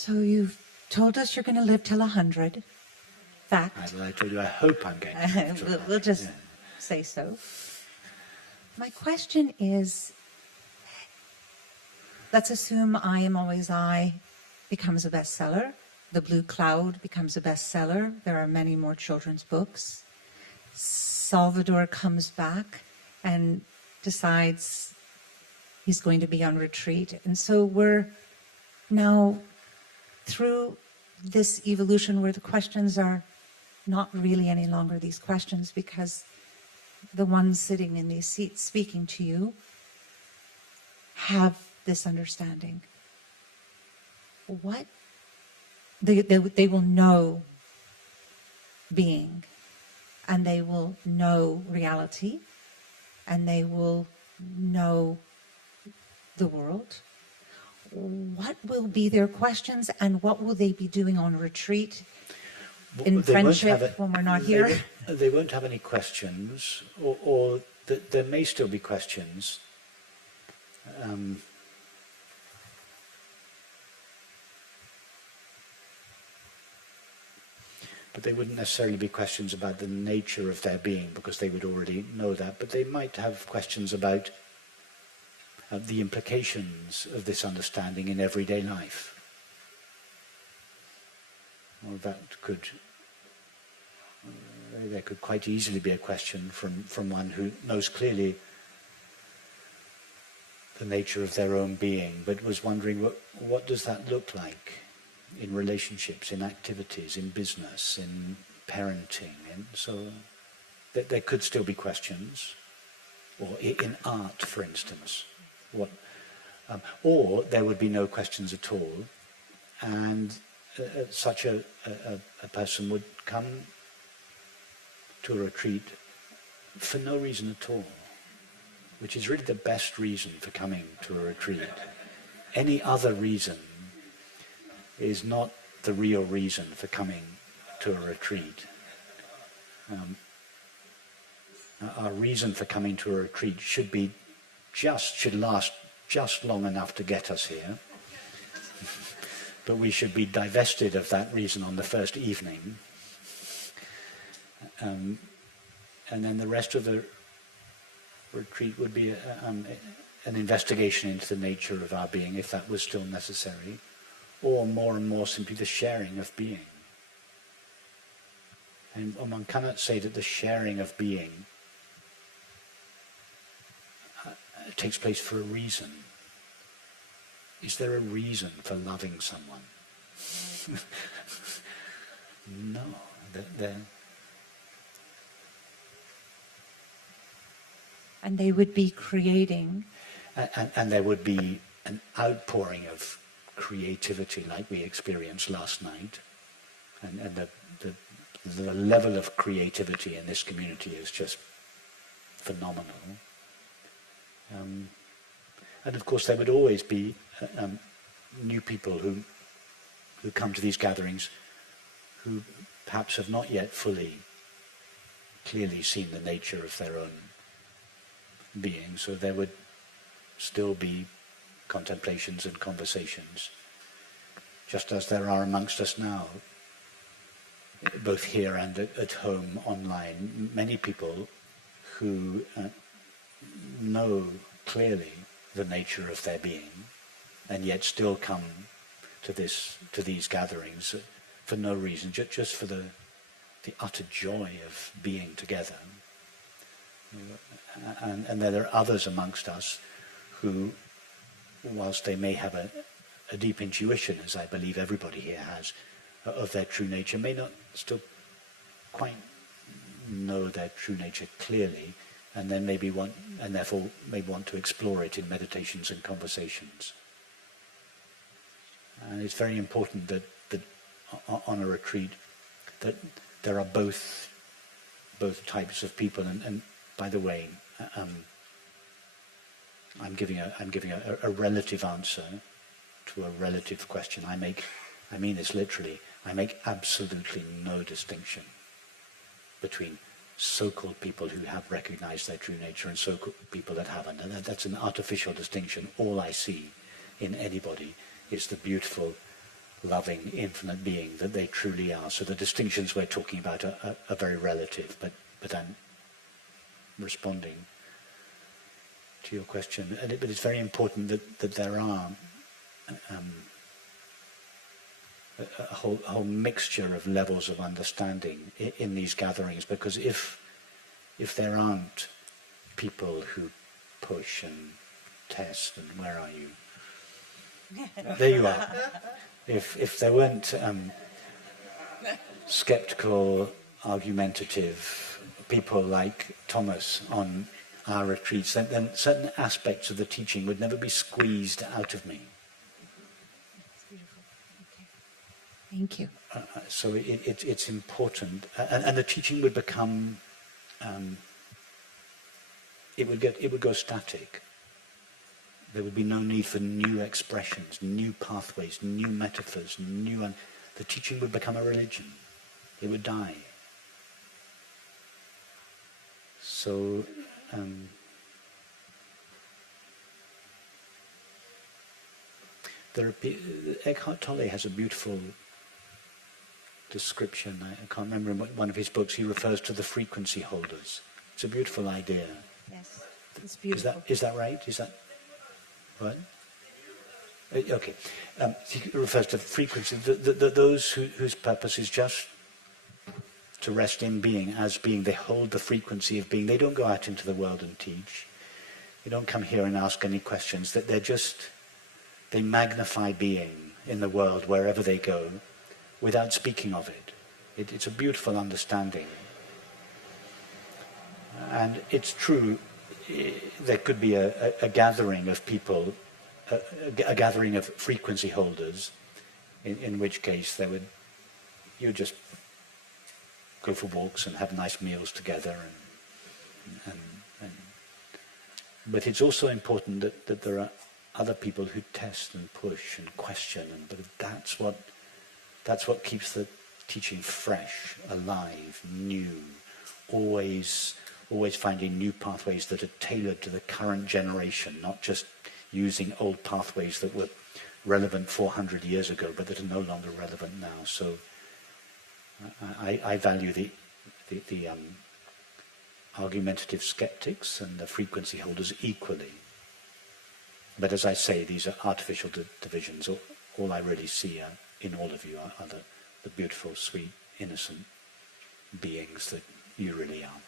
So you've told us you're going to live till 100. Fact. I told you I hope I'm going to live till 100. We'll just say so. My question is, let's assume I Am Always I becomes a bestseller. The Blue Cloud becomes a bestseller. There are many more children's books. Salvador comes back and decides he's going to be on retreat. And so we're now through this evolution where the questions are not really any longer these questions, because the ones sitting in these seats speaking to you have this understanding. What? They will know being, and they will know reality, and they will know the world. What will be their questions, and what will they be doing on retreat, in friendship, when we're not here? They won't have any questions, or there may still be questions. But they wouldn't necessarily be questions about the nature of their being, because they would already know that. But they might have questions about the implications of this understanding in everyday life. Well, there could quite easily be a question from one who knows clearly the nature of their own being, but was wondering what does that look like in relationships, in activities, in business, in parenting, and so there could still be questions, or in art, for instance, or there would be no questions at all, and such a person would come to a retreat for no reason at all, which is really the best reason for coming to a retreat. Any other reason is not the real reason for coming to a retreat. Our reason for coming to a retreat should last just long enough to get us here. But we should be divested of that reason on the first evening. And then the rest of the retreat would be an investigation into the nature of our being, if that was still necessary, or more and more simply the sharing of being. And one cannot say that the sharing of being takes place for a reason. Is there a reason for loving someone? No. And they would be creating. And there would be an outpouring of creativity like we experienced last night. And the level of creativity in this community is just phenomenal. And of course there would always be new people who come to these gatherings who perhaps have not yet fully, clearly seen the nature of their own being. So there would still be contemplations and conversations, just as there are amongst us now, both here and at home, online. Many people who know clearly the nature of their being, and yet still come to these gatherings for no reason, just for the utter joy of being together. And there are others amongst us who, whilst they may have a deep intuition, as I believe everybody here has, of their true nature, may not still quite know their true nature clearly, and then therefore may want to explore it in meditations and conversations. And it's very important that on a retreat that there are both types of people. And by the way, I'm giving a relative answer to a relative question. I mean this literally. I make absolutely no distinction between so-called people who have recognized their true nature and so-called people that haven't. And that's an artificial distinction. All I see in anybody is the beautiful loving, infinite being that they truly are. So the distinctions we're talking about are very relative, but I'm responding to your question. But it's very important that there are a whole mixture of levels of understanding in these gatherings, because if there aren't people who push and test, and where are you? There you are. If there weren't sceptical, argumentative people like Thomas on our retreats, then certain aspects of the teaching would never be squeezed out of me. That's beautiful. Okay. Thank you. So it's important, and the teaching would become, it would go static. There would be no need for new expressions, new pathways, new metaphors, the teaching would become a religion. It would die. So, Eckhart Tolle has a beautiful description. I can't remember in one of his books. He refers to the frequency holders. It's a beautiful idea. Yes, it's beautiful. Is that right? Is that right? Okay. He refers to frequency. Those whose purpose is just to rest in being, as being. They hold the frequency of being. They don't go out into the world and teach. They don't come here and ask any questions. That they magnify being in the world wherever they go, without speaking of it. It's a beautiful understanding. And it's true, there could be a gathering of people, a gathering of frequency holders, in which case you just go for walks and have nice meals together. But it's also important that there are other people who test and push and question, but that's what keeps the teaching fresh, alive, new, always finding new pathways that are tailored to the current generation, not just using old pathways that were relevant 400 years ago, but that are no longer relevant now. So I value the argumentative skeptics and the frequency holders equally. But as I say, these are artificial divisions. All I really see in all of you are the beautiful, sweet, innocent beings that you really are.